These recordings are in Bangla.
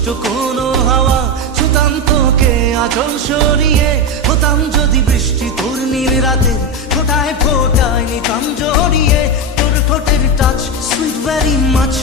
দুষ্ট কোন হাওয়া সুতাম তোকে আচল সরিয়ে হতাম যদি বৃষ্টি তোর নীল রাতের ফোটায় ফোটায় নিতাম জড়িয়ে। তোর ঠোঁটের টাচ সুইট ভেরি মাছ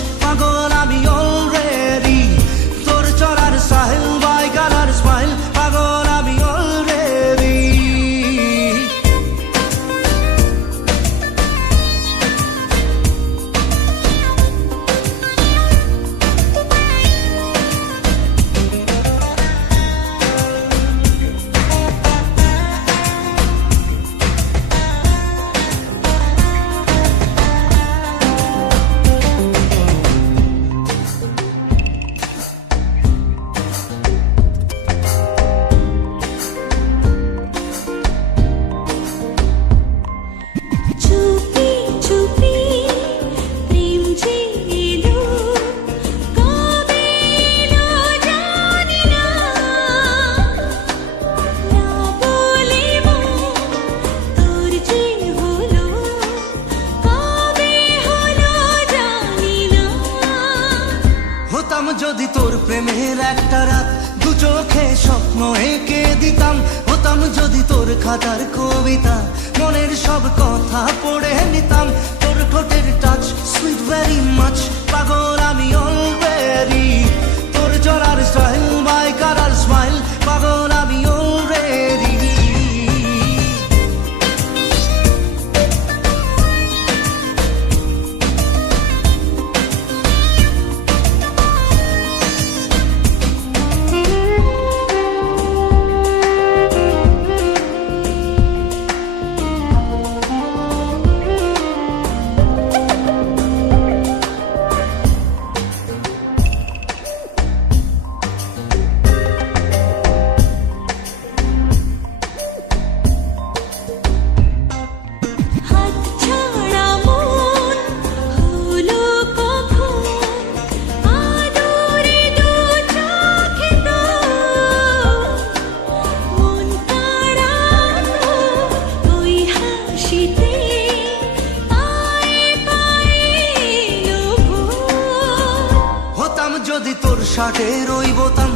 যদি তোর প্রেমের একটা রাত দু চোখে স্বপ্ন এঁকে দিতাম, হতাম যদি তোর খাতার কবিতা, মনের সব কথা পড়ে নিতাম। ষাটে রইব তা